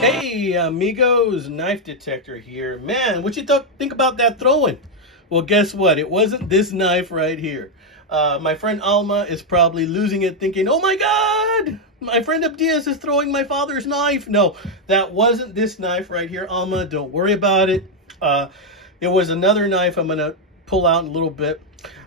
Hey amigos, Knife Detector here. Man, what you think about that throwing? Well, guess what? It wasn't this knife right here. My friend Alma is probably losing it thinking, oh my god, my friend Abdias is throwing my father's knife. No, that wasn't this knife right here, Alma. Don't worry about it. It was another knife I'm going to pull out in a little bit.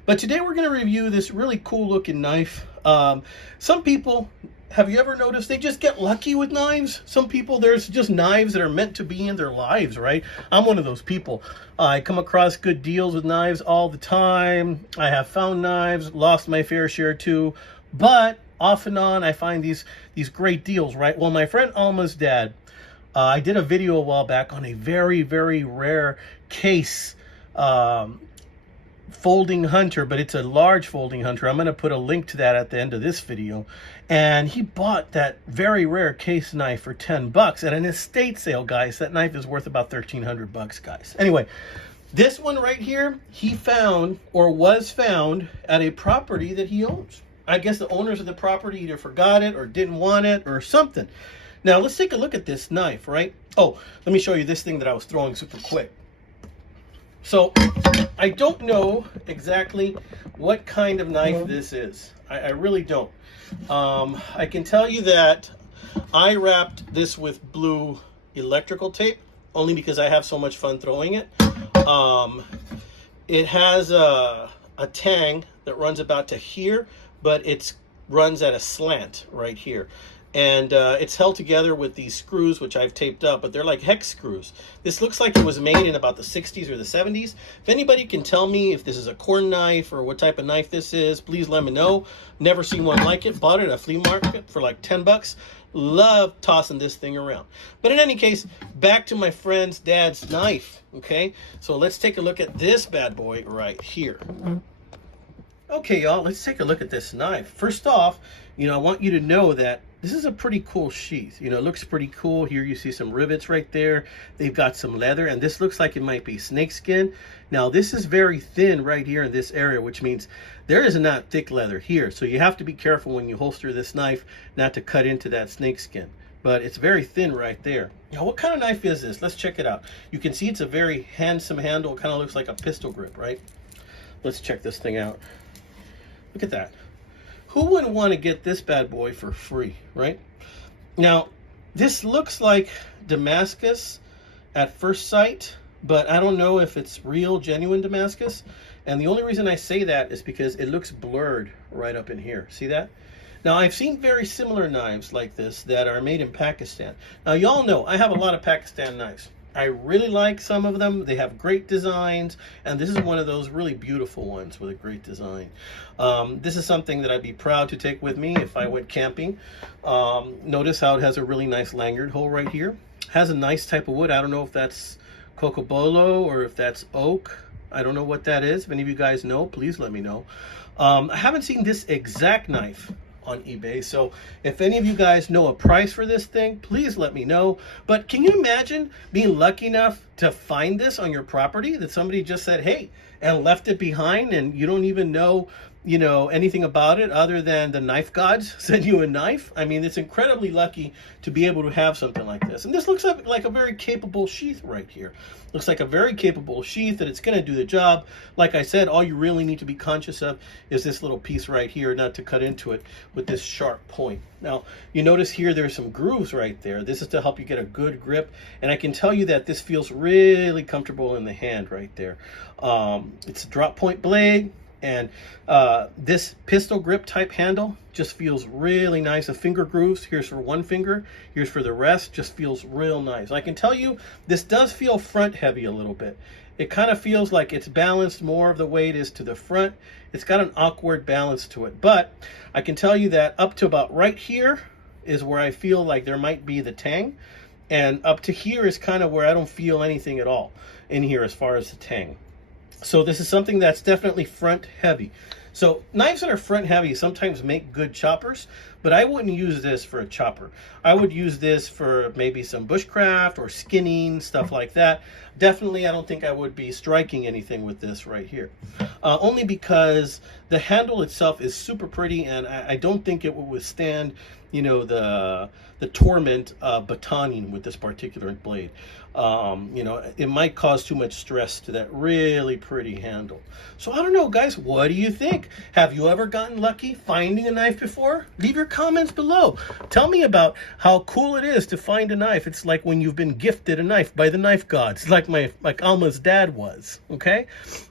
But today we're going to review this really cool looking knife. Some people, have you ever noticed they just get lucky with knives? Some people, there's just knives that are meant to be in their lives, right? I'm one of those people. I come across good deals with knives all the time. I have found knives, lost my fair share too. But off and on, I find these great deals, right? Well, my friend Alma's dad, I did a video a while back on a very, very rare case folding hunter, but it's a large folding hunter. I'm going to put a link to that at the end of this video. And he bought that very rare case knife for 10 bucks at an estate sale, guys. That knife is worth about 1,300 bucks, guys. Anyway, this one right here, he found or was found at a property that he owns. I guess the owners of the property either forgot it or didn't want it or something. Now, let's take a look at this knife, right? Oh, let me show you this thing that I was throwing super quick. So I don't know exactly what kind of knife this is. I really don't. I can tell you that I wrapped this with blue electrical tape only because I have so much fun throwing it. It has a tang that runs about to here, but it runs at a slant right here. And it's held together with these screws, which I've taped up, but they're like hex screws. This looks like it was made in about the 60s or the 70s. If anybody can tell me if this is a corn knife or what type of knife this is, please let me know. Never seen one like it. Bought it at a flea market for like 10 bucks. Love tossing this thing around. But in any case, back to my friend's dad's knife, okay? So let's take a look at this bad boy right here. Okay, y'all, let's take a look at this knife. First off, I want you to know that this is a pretty cool sheath. It looks pretty cool. Here you see some rivets right there. They've got some leather, and this looks like it might be snakeskin. Now, this is very thin right here in this area, which means there is not thick leather here. So you have to be careful when you holster this knife not to cut into that snakeskin. But it's very thin right there. Now, what kind of knife is this? Let's check it out. You can see it's a very handsome handle. It kind of looks like a pistol grip, right? Let's check this thing out. Look at that. Who wouldn't want to get this bad boy for free, right? Now, this looks like Damascus at first sight, but I don't know if it's real, genuine Damascus. And the only reason I say that is because it looks blurred right up in here. See that? Now, I've seen very similar knives like this that are made in Pakistan. Now, y'all know I have a lot of Pakistan knives. I really like some of them. They have great designs, and this is one of those really beautiful ones with a great design. This is something that I'd be proud to take with me if I went camping. Notice how it has a really nice lanyard hole right here. Has a nice type of wood. I don't know if that's cocobolo or if that's oak. I don't know what that is. If any of you guys know, please let me know. I haven't seen this exact knife on eBay, so if any of you guys know a price for this thing, please let me know. But can you imagine being lucky enough to find this on your property, that somebody just said hey and left it behind, and you don't even know anything about it other than the knife gods sent you a knife? I mean, it's incredibly lucky to be able to have something like this. And this looks like a very capable sheath right here. Looks like a very capable sheath, and it's going to do the job. Like I said, all you really need to be conscious of is this little piece right here, not to cut into it with this sharp point. Now, you notice here there's some grooves right there. This is to help you get a good grip, and I can tell you that this feels really comfortable in the hand right there. It's a drop point blade. And this pistol grip type handle just feels really nice. The finger grooves, here's for one finger, here's for the rest, just feels real nice. I can tell you this does feel front heavy a little bit. It kind of feels like it's balanced more of the weight is to the front. It's got an awkward balance to it, but I can tell you that up to about right here is where I feel like there might be the tang, and up to here is kind of where I don't feel anything at all in here as far as the tang. So this is something that's definitely front heavy. So knives that are front heavy sometimes make good choppers, but I wouldn't use this for a chopper. I would use this for maybe some bushcraft or skinning, stuff like that. definitely I don't think I would be striking anything with this right here. Only because the handle itself is super pretty, and I don't think it will withstand, you know, the torment of batoning with this particular blade. You know, it might cause too much stress to that really pretty handle. So I don't know, guys, what do you think? Have you ever gotten lucky finding a knife before? Leave your comments below. Tell me about how cool it is to find a knife. It's like when you've been gifted a knife by the knife gods, like Alma's dad was, okay?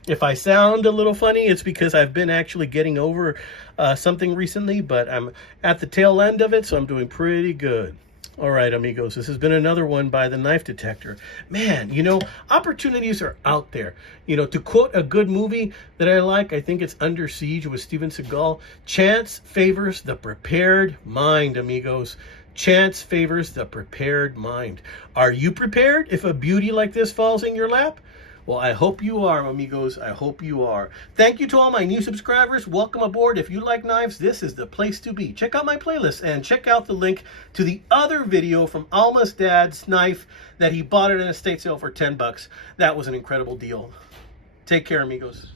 If I sound a little funny, it's because I've been actually getting over something recently, but I'm at the tail end of it, so I'm doing pretty good. All right, amigos, this has been another one by the Knife Detector. Man, you know, opportunities are out there. You know, to quote a good movie that I like, I think it's Under Siege with Steven Seagal, chance favors the prepared mind, amigos. Chance favors the prepared mind. Are you prepared if a beauty like this falls in your lap? Well, I hope you are, amigos. I hope you are. Thank you to all my new subscribers. Welcome aboard. If you like knives, this is the place to be. Check out my playlist and check out the link to the other video from Alma's dad's knife that he bought at an estate sale for $10. That was an incredible deal. Take care, amigos.